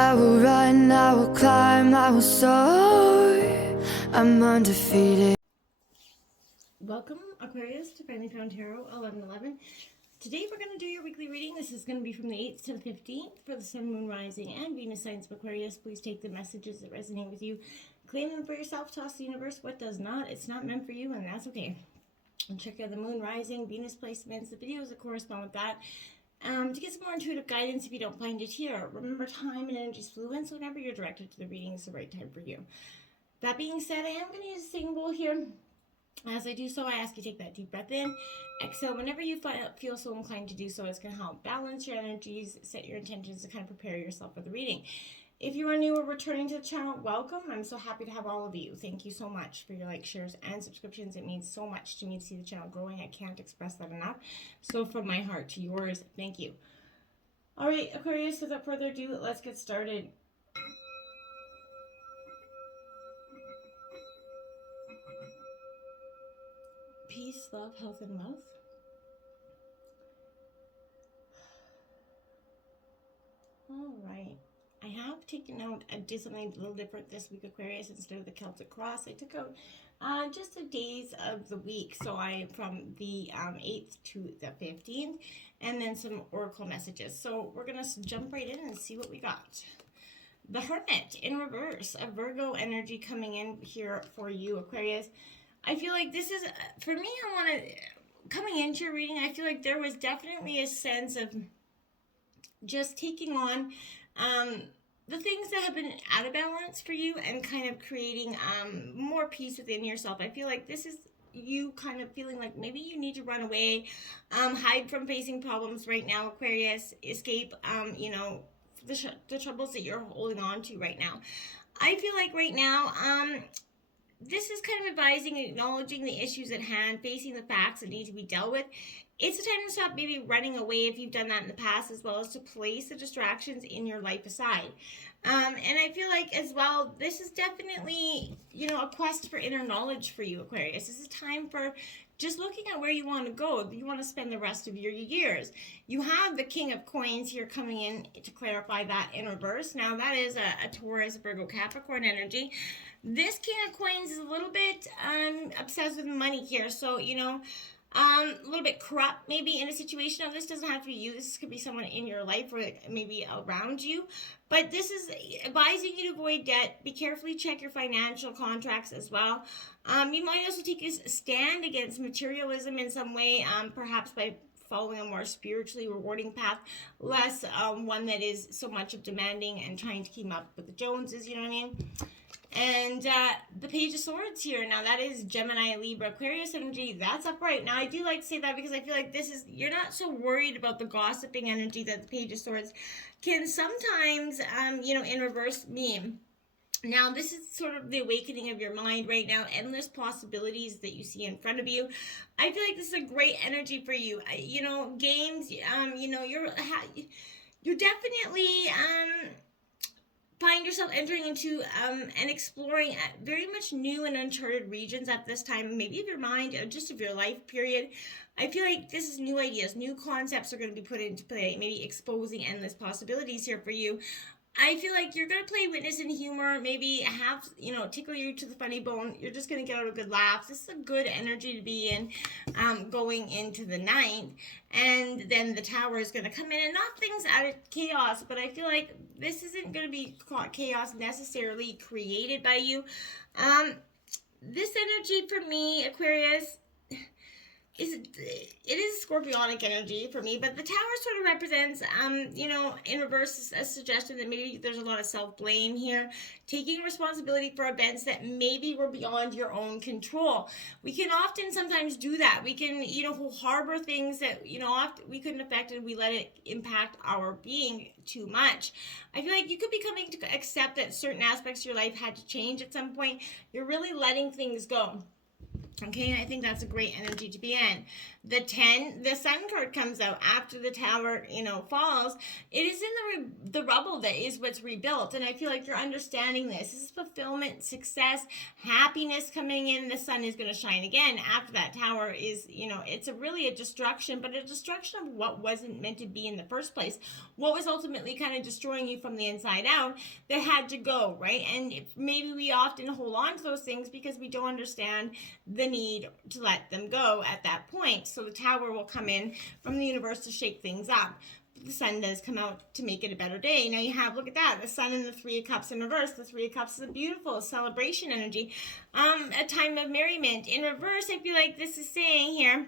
I will run, I will climb, I will soar. I'm undefeated. Welcome, Aquarius, to Finally Found Tarot 1111. Today we're going to do your weekly reading. This is going to be from the 8th to the 15th for the Sun, Moon, Rising, and Venus signs of Aquarius. Please take the messages that resonate with you, claim them for yourself, toss the universe what does not. It's not meant for you, and that's okay. And check out the Moon, Rising, Venus placements, the videos that correspond with that. To get some more intuitive guidance if you don't find it here. Remember, time and energy is fluid, so whenever you're directed to the reading, it's the right time for you. That being said, I am going to use a singing bowl here. As I do so, I ask you to take that deep breath in. Exhale whenever you feel so inclined to do so. It's going to help balance your energies, set your intentions to kind of prepare yourself for the reading. If you are new or returning to the channel, welcome. I'm so happy to have all of you. Thank you so much for your likes, shares, and subscriptions. It means so much to me to see the channel growing. I can't express that enough. So from my heart to yours, thank you. All right, Aquarius, without further ado, let's get started. Peace, love, health, and wealth. All right. I have taken out, I did something a little different this week, Aquarius. Instead of the Celtic cross, I took out just the days of the week. So I, from the 8th to the 15th, and then some oracle messages. So we're going to jump right in and see what we got. The Hermit in reverse, a Virgo energy coming in here for you, Aquarius. I feel like this is, for me, coming into your reading, I feel like there was definitely a sense of just taking on the things that have been out of balance for you and kind of creating more peace within yourself. I feel like this is you kind of feeling like maybe you need to run away, hide from facing problems right now, Aquarius, escape, the troubles that you're holding on to right now. I feel like right now, this is kind of advising, acknowledging the issues at hand, facing the facts that need to be dealt with. It's a time to stop maybe running away if you've done that in the past, as well as to place the distractions in your life aside. And I feel like as well, this is definitely, a quest for inner knowledge for you, Aquarius. This is time for just looking at where you want to go. You want to spend the rest of your years. You have the King of Coins here coming in to clarify that in reverse. Now, that is a Taurus, Virgo, Capricorn energy. This King of Coins is a little bit obsessed with money here. So, a little bit corrupt maybe in a situation. Now, this doesn't have to be you. This could be someone in your life or maybe around you. But this is advising you to avoid debt. Be carefully check your financial contracts as well. You might also take a stand against materialism in some way, perhaps by following a more spiritually rewarding path, less one that is so much of demanding and trying to keep up with the Joneses, you know what I mean? And the Page of Swords here. Now, that is Gemini, Libra, Aquarius energy. That's upright. Now, I do like to say that because I feel like you're not so worried about the gossiping energy that the Page of Swords can sometimes, in reverse mean. Now, this is sort of the awakening of your mind right now. Endless possibilities that you see in front of you. I feel like this is a great energy for you. Games, you're definitely... find yourself entering into and exploring very much new and uncharted regions at this time, maybe of your mind or just of your life period. I feel like this is new ideas, new concepts are going to be put into play, maybe exposing endless possibilities here for you. I feel like you're going to play witness and humor, maybe have, tickle you to the funny bone. You're just going to get out a good laugh. This is a good energy to be in going into the 9th. And then the Tower is going to come in and knock things out of chaos. But I feel like this isn't going to be chaos necessarily created by you. This energy for me, Aquarius, it is scorpionic energy for me, but the Tower sort of represents, in reverse, a suggestion that maybe there's a lot of self-blame here, taking responsibility for events that maybe were beyond your own control. We can often sometimes do that. We can, harbor things that, often we couldn't affect, and we let it impact our being too much. I feel like you could be coming to accept that certain aspects of your life had to change at some point. You're really letting things go. Okay, I think that's a great energy to be in. The 10, the sun card comes out after the tower, falls. It is in the rubble that is what's rebuilt. And I feel like you're understanding this. This is fulfillment, success, happiness coming in. The sun is going to shine again after that tower is, it's really a destruction, but a destruction of what wasn't meant to be in the first place. What was ultimately kind of destroying you from the inside out that had to go, right? And maybe we often hold on to those things because we don't understand the need to let them go at that point. So the tower will come in from the universe to shake things up. The sun does come out to make it a better day. Now you have, look at that, the sun and the Three of Cups in reverse. The Three of Cups is a beautiful celebration energy, a time of merriment. In reverse, I feel like this is saying here,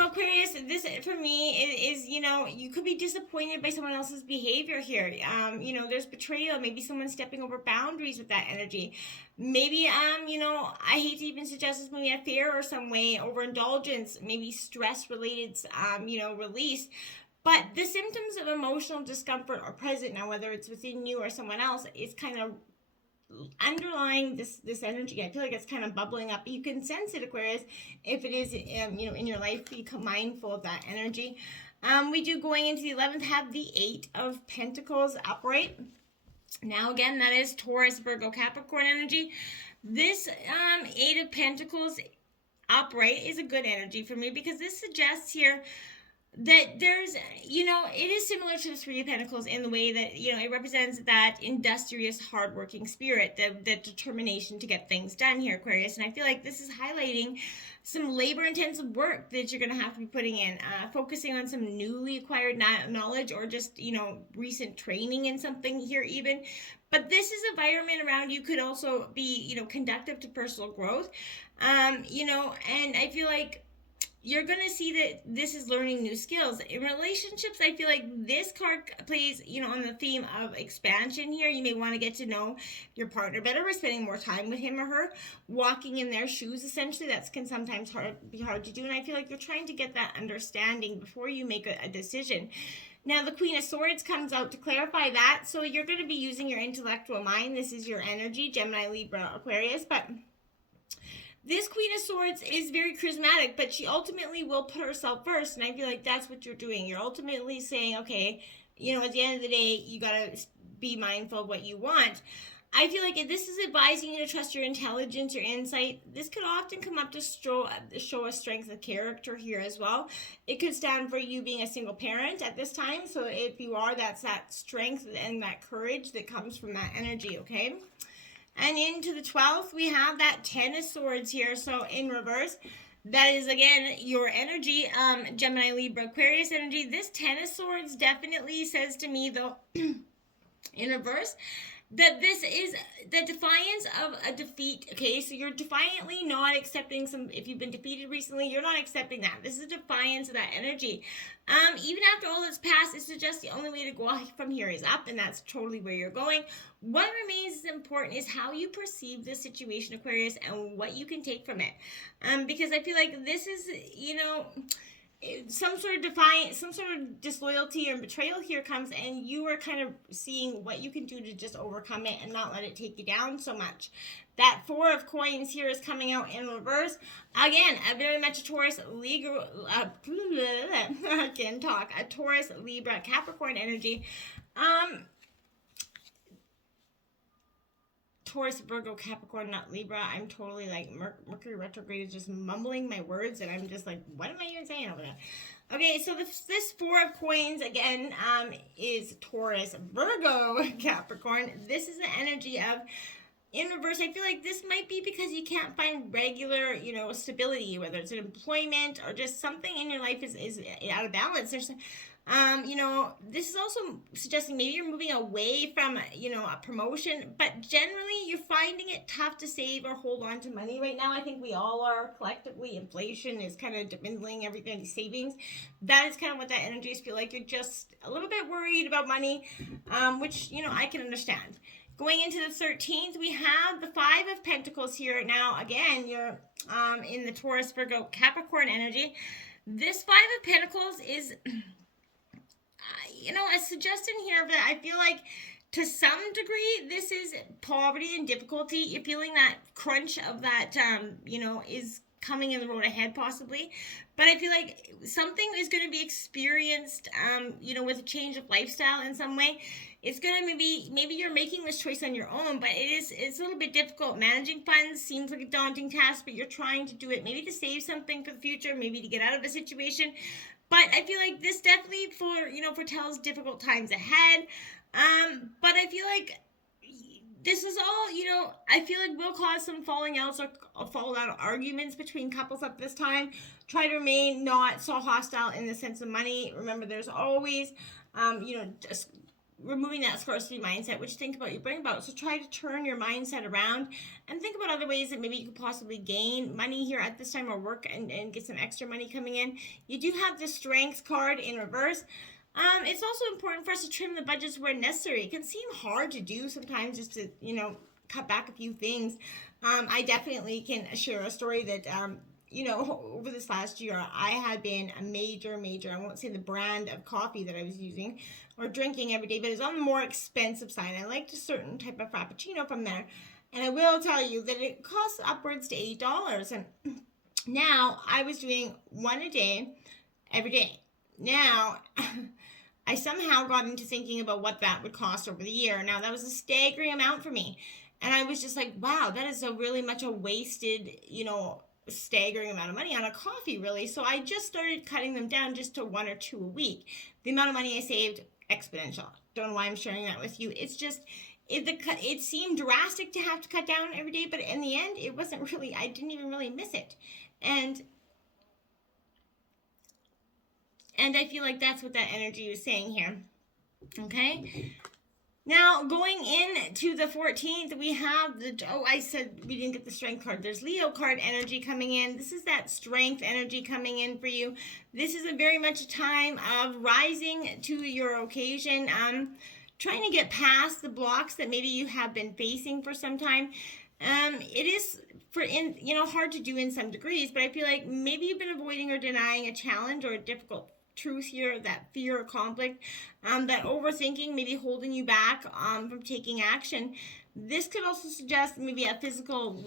Aquarius, this for me is, you could be disappointed by someone else's behavior here. There's betrayal. Maybe someone's stepping over boundaries with that energy. Maybe, I hate to even suggest this, maybe a fear or some way, overindulgence, maybe stress-related, release. But the symptoms of emotional discomfort are present now, whether it's within you or someone else. It's kind of underlying this energy. I feel like it's kind of bubbling up. You can sense it, Aquarius, if it is in your life. Be mindful of that energy. We do, going into the 11th, have the 8 of Pentacles upright. Now again, that is Taurus, Virgo, Capricorn energy. This 8 of Pentacles upright is a good energy for me, because this suggests here that there's, it is similar to the Three of Pentacles in the way that, it represents that industrious, hardworking spirit, the determination to get things done here, Aquarius. And I feel like this is highlighting some labor-intensive work that you're going to have to be putting in, focusing on some newly acquired knowledge, or just, recent training in something here even. But this is environment around you could also be, conductive to personal growth, and I feel like you're going to see that this is learning new skills. In relationships, I feel like this card plays, on the theme of expansion here. You may want to get to know your partner better by spending more time with him or her, walking in their shoes, essentially. That can sometimes be hard to do. And I feel like you're trying to get that understanding before you make a decision. Now, the Queen of Swords comes out to clarify that. So you're going to be using your intellectual mind. This is your energy, Gemini, Libra, Aquarius. But this Queen of Swords is very charismatic, but she ultimately will put herself first. And I feel like that's what you're doing. You're ultimately saying, okay, at the end of the day, you got to be mindful of what you want. I feel like if this is advising you to trust your intelligence, your insight, this could often come up to show a strength of character here as well. It could stand for you being a single parent at this time. So if you are, that's that strength and that courage that comes from that energy, okay? And into the 12th, we have that 10 of Swords here. So in reverse, that is, again, your energy, Gemini, Libra, Aquarius energy. This 10 of Swords definitely says to me, though, in reverse, that this is the defiance of a defeat, okay? So you're defiantly not accepting if you've been defeated recently, you're not accepting that. This is defiance of that energy. Even after all that's passed, it suggests the only way to go from here is up, and that's totally where you're going. What remains important is how you perceive this situation, Aquarius, and what you can take from it. Because I feel like this is, some sort of defiance, some sort of disloyalty or betrayal here comes, and you are kind of seeing what you can do to just overcome it and not let it take you down so much. That 4 of Coins here is coming out in reverse. Again, very much a Taurus, Libra, a Taurus, Libra, Capricorn energy. Taurus, Virgo, Capricorn, not Libra. I'm totally like Mercury retrograde is just mumbling my words, and I'm just like, what am I even saying over there? Okay, so this 4 of Coins again is Taurus, Virgo, Capricorn. This is the energy of, in reverse, I feel like this might be because you can't find regular, stability, whether it's an employment or just something in your life is out of balance. There's this is also suggesting maybe you're moving away from, a promotion, but generally you're finding it tough to save or hold on to money right now. I think we all are collectively. Inflation is kind of dwindling everybody's savings. That is kind of what that energy is. Feel like you're just a little bit worried about money, which, I can understand. Going into the 13th, we have the 5 of Pentacles here. Now, again, you're in the Taurus, Virgo, Capricorn energy. This 5 of Pentacles is a suggestion here that I feel like to some degree, this is poverty and difficulty. You're feeling that crunch of that, is coming in the road ahead, possibly. But I feel like something is going to be experienced, with a change of lifestyle in some way. It's going to maybe you're making this choice on your own, but it's a little bit difficult. Managing funds seems like a daunting task, but you're trying to do it maybe to save something for the future, maybe to get out of a situation. But I feel like this definitely foretells difficult times ahead. But I feel like this is all, I feel like will cause some falling outs or fallout arguments between couples at this time. Try to remain not so hostile in the sense of money. Remember, there's always, just removing that scarcity mindset, which you bring about. So try to turn your mindset around and think about other ways that maybe you could possibly gain money here at this time, or work and get some extra money coming in. You do have the Strength card in reverse. It's also important for us to trim the budgets where necessary. It can seem hard to do sometimes, just to, cut back a few things. I definitely can share a story that, over this last year, I had been a major, I won't say the brand of coffee that I was using or drinking every day, but it's on the more expensive side. I liked a certain type of Frappuccino from there. And I will tell you that it costs upwards to $8. And now I was doing one a day, every day. Now, I somehow got into thinking about what that would cost over the year. Now, that was a staggering amount for me. And I was just like, wow, that is really much a wasted, staggering amount of money on a coffee, really. So I just started cutting them down just to 1 or 2 a week. The amount of money I saved, exponential. Don't know why I'm sharing that with you. It's just, it seemed drastic to have to cut down every day, but in the end, it wasn't really, I didn't even really miss it. And I feel like that's what that energy is saying here. Okay? Now, going into the 14th, we have I said we didn't get the Strength card. There's Leo card energy coming in. This is that Strength energy coming in for you. This is very much a time of rising to your occasion. Trying to get past the blocks that maybe you have been facing for some time. It is hard to do in some degrees, but I feel like maybe you've been avoiding or denying a challenge or a difficult truth here, that fear or conflict, that overthinking maybe holding you back from taking action. This could also suggest maybe a physical,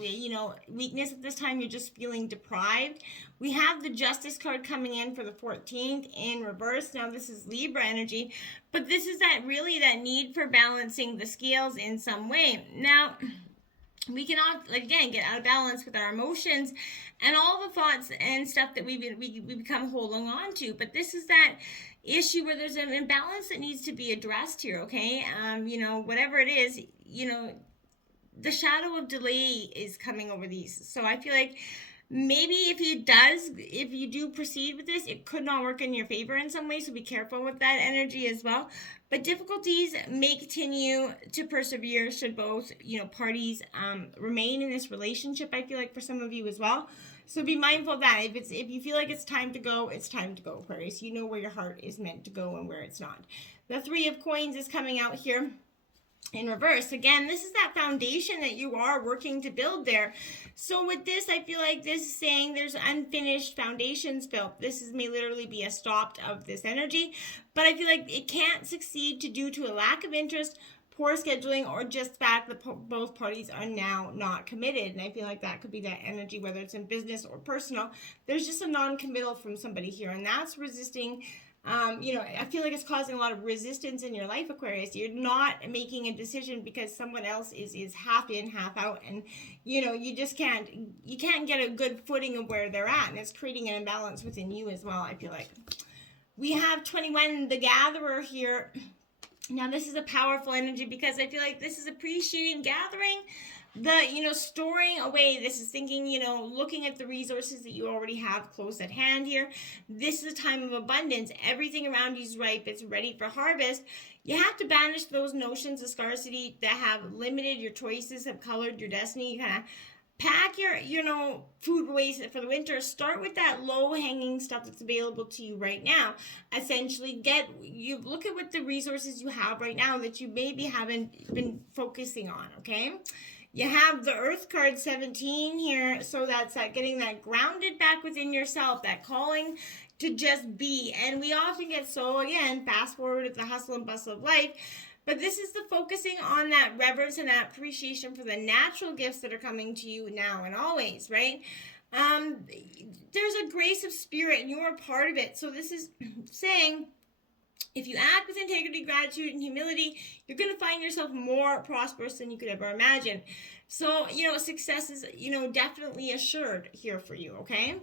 weakness at this time. You're just feeling deprived. We have the Justice card coming in for the 14th in reverse. Now, this is Libra energy, but this is that need for balancing the scales in some way. Now, we can again get out of balance with our emotions and all the thoughts and stuff that we become holding on to. But this is that issue where there's an imbalance that needs to be addressed here. Okay, whatever it is, the shadow of delay is coming over these. So I feel like maybe if you do proceed with this, it could not work in your favor in some way. So be careful with that energy as well. But difficulties may continue to persevere should both, parties remain in this relationship, I feel like, for some of you as well. So be mindful of that. If you feel like it's time to go, it's time to go, Aquarius. You know where your heart is meant to go and where it's not. The 3 of Coins is coming out here in reverse. Again, this is that foundation that you are working to build there. So with this, I feel like this is saying there's unfinished foundations built. This may literally be a stop of this energy, but I feel like it can't succeed due to a lack of interest, poor scheduling, or just fact that both parties are now not committed. And I feel like that could be that energy, whether it's in business or personal. There's just a non-committal from somebody here, and that's resisting. I feel like it's causing a lot of resistance in your life, Aquarius. You're not making a decision because someone else is half in, half out, and you just can't get a good footing of where they're at, and it's creating an imbalance within you as well. I feel like we have 21, the Gatherer here. Now this is a powerful energy because I feel like this is appreciating, gathering, storing away. This is thinking, looking at the resources that you already have close at hand here. This is a time of abundance. Everything around you is ripe. It's ready for harvest. You have to banish those notions of scarcity that have limited your choices, have colored your destiny. You kind of pack your, food waste for the winter. Start with that low-hanging stuff that's available to you right now. Essentially, look at what the resources you have right now that you maybe haven't been focusing on, okay? You have the Earth card 17 here, so that's getting that grounded back within yourself, that calling to just be. And we often get again, fast forward at the hustle and bustle of life, But this is the focusing on that reverence and that appreciation for the natural gifts that are coming to you now and always, right? There's a grace of spirit and you're a part of it. So this is saying, if you act with integrity, gratitude, and humility, you're going to find yourself more prosperous than you could ever imagine. So, success is, definitely assured here for you, okay?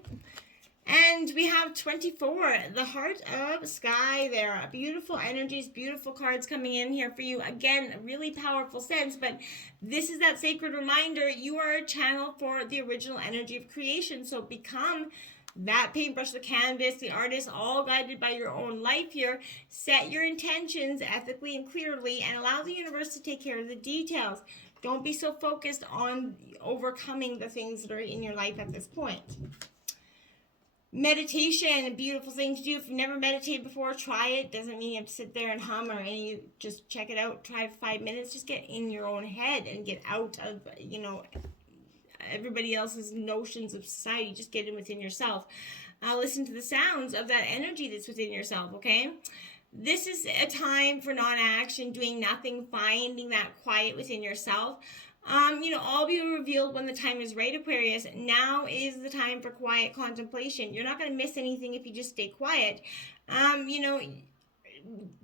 And we have 24, the Heart of Sky there. Beautiful energies, beautiful cards coming in here for you. Again, really powerful sense, but this is that sacred reminder. You are a channel for the original energy of creation. So become that paintbrush, the canvas, the artist, all guided by your own life here. Set your intentions ethically and clearly and allow the universe to take care of the details. Don't be so focused on overcoming the things that are in your life at this point. Meditation, a beautiful thing to do. If you've never meditated before, try it. Doesn't mean you have to sit there and hum or any. Just check it out. Try 5 minutes. Just get in your own head and get out of, everybody else's notions of society. Just get in within yourself. Listen to the sounds of that energy that's within yourself, okay? This is a time for non-action, doing nothing, finding that quiet within yourself. All be revealed when the time is right, Aquarius. Now is the time for quiet contemplation. You're not going to miss anything if you just stay quiet.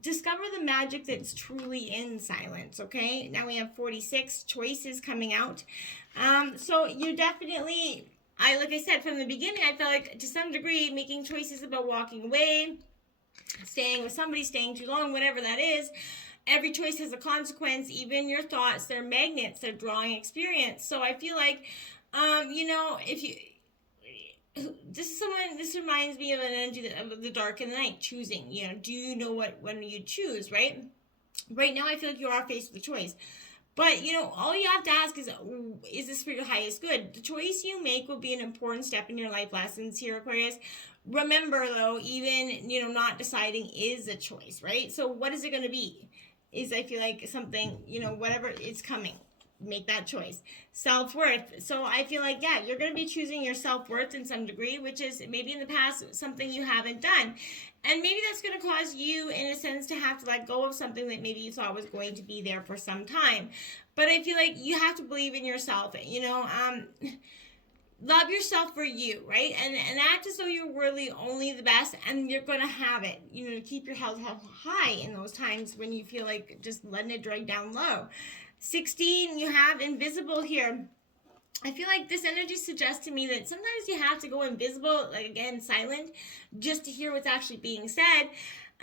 Discover the magic that's truly in silence, okay? Now we have 46 choices coming out. So you're definitely, like I said, from the beginning, I felt like to some degree making choices about walking away, staying with somebody, staying too long, whatever that is. Every choice has a consequence. Even your thoughts, they're magnets, they're drawing experience. So I feel like, if you, this reminds me of an energy of the dark and the night, choosing. Do you know when you choose, right? Right now, I feel like you are faced with a choice. But, all you have to ask is this for your highest good? The choice you make will be an important step in your life lessons here, Aquarius. Remember, though, even, not deciding is a choice, right? So what is it going to be? I feel like something, whatever is coming. Make that choice. Self-worth. So I feel like, you're going to be choosing your self-worth in some degree, which is maybe in the past something you haven't done. And maybe that's going to cause you, in a sense, to have to let go of something that maybe you thought was going to be there for some time. But I feel like you have to believe in yourself, love yourself for you, right? And act as though you're really only the best, and you're going to have it. Keep your health high in those times when you feel like just letting it drag down low. 16, you have invisible here. I feel like this energy suggests to me that sometimes you have to go invisible, like again, silent, just to hear what's actually being said.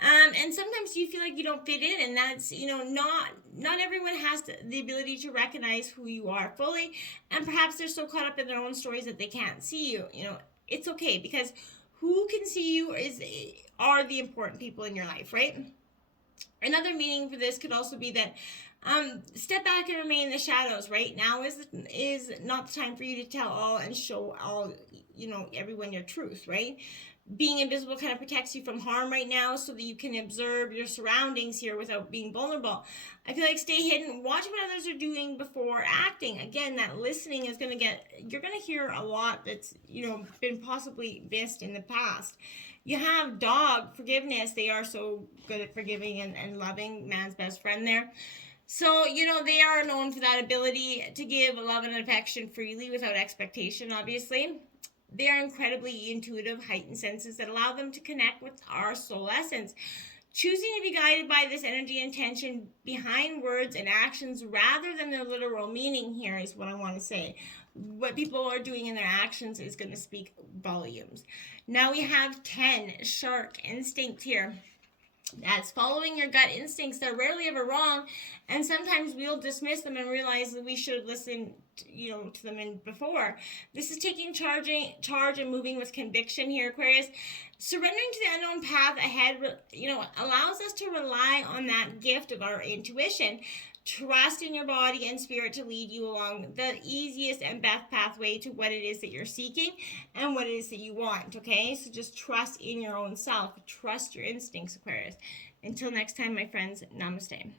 And sometimes you feel like you don't fit in, and that's, not everyone has the ability to recognize who you are fully, and perhaps they're so caught up in their own stories that they can't see you. It's okay, because who can see you are the important people in your life, right? Another meaning for this could also be that step back and remain in the shadows. Right now is not the time for you to tell all and show all, everyone your truth, right? Being invisible kind of protects you from harm right now, so that you can observe your surroundings here without being vulnerable. I feel like stay hidden, watch what others are doing before acting. Again, that listening is you're going to hear a lot that's, been possibly missed in the past. You have dog, forgiveness. They are so good at forgiving and loving, man's best friend there. So, they are known for that ability to give love and affection freely without expectation, obviously. They are incredibly intuitive, heightened senses that allow them to connect with our soul essence. Choosing to be guided by this energy and intention behind words and actions rather than their literal meaning here is what I want to say. What people are doing in their actions is going to speak volumes. Now we have 10, shark instinct here. That's following your gut instincts. They're rarely ever wrong, and sometimes we'll dismiss them and realize that we should listen to them before. This is taking charge and moving with conviction here, Aquarius. Surrendering to the unknown path ahead, allows us to rely on that gift of our intuition. Trust in your body and spirit to lead you along the easiest and best pathway to what it is that you're seeking and what it is that you want, okay? So just trust in your own self. Trust your instincts, Aquarius. Until next time, my friends, namaste.